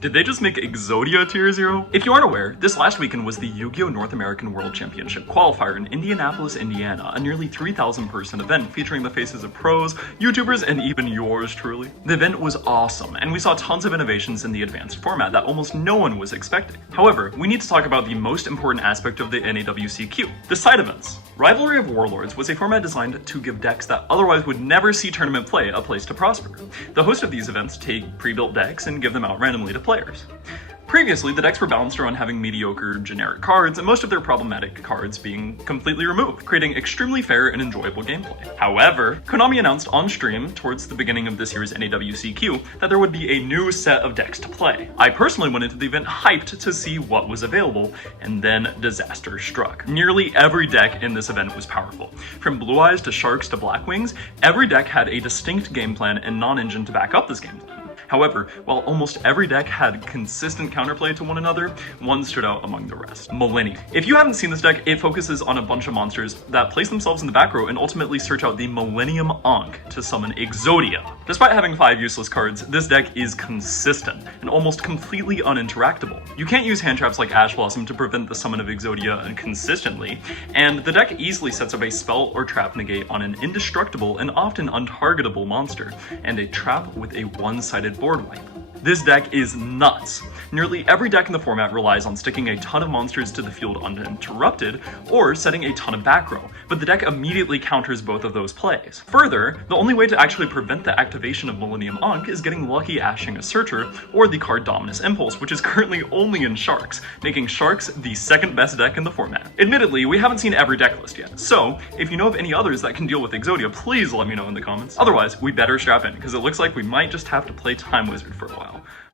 Did they just make EXODIA Tier Zero? If you aren't aware, this last weekend was the Yu-Gi-Oh! North American World Championship qualifier in Indianapolis, Indiana, a nearly 3,000 person event featuring the faces of pros, YouTubers, and even yours truly. The event was awesome, and we saw tons of innovations in the advanced format that almost no one was expecting. However, we need to talk about the most important aspect of the NAWCQ, the side events. Rivalry of Warlords was a format designed to give decks that otherwise would never see tournament play a place to prosper. The host of these events take pre-built decks and give them out randomly to players. Previously, the decks were balanced around having mediocre generic cards, and most of their problematic cards being completely removed, creating extremely fair and enjoyable gameplay. However, Konami announced on stream towards the beginning of this year's NAWCQ that there would be a new set of decks to play. I personally went into the event hyped to see what was available, and then disaster struck. Nearly every deck in this event was powerful. From Blue Eyes to Sharks to Black Wings, every deck had a distinct game plan and non-engine to back up this game plan. However, while almost every deck had consistent counterplay to one another, one stood out among the rest. Millenium. If you haven't seen this deck, it focuses on a bunch of monsters that place themselves in the back row and ultimately search out the Millenium Ankh to summon EXODIA. Despite having 5 useless cards, this deck is consistent and almost completely uninteractable. You can't use hand traps like Ash Blossom to prevent the summon of EXODIA consistently, and the deck easily sets up a spell or trap negate on an indestructible and often untargetable monster, and a trap with a one-sided board wipe. This deck is nuts. Nearly every deck in the format relies on sticking a ton of monsters to the field uninterrupted, or setting a ton of back row, but the deck immediately counters both of those plays. Further, the only way to actually prevent the activation of Millenium Ankh is getting lucky ashing a Searcher, or the card Dominus Impulse, which is currently only in Sharks, making Sharks the second best deck in the format. Admittedly, we haven't seen every deck list yet, so if you know of any others that can deal with EXODIA, please let me know in the comments. Otherwise, we better strap in, because it looks like we might just have to play Time Wizard for a while.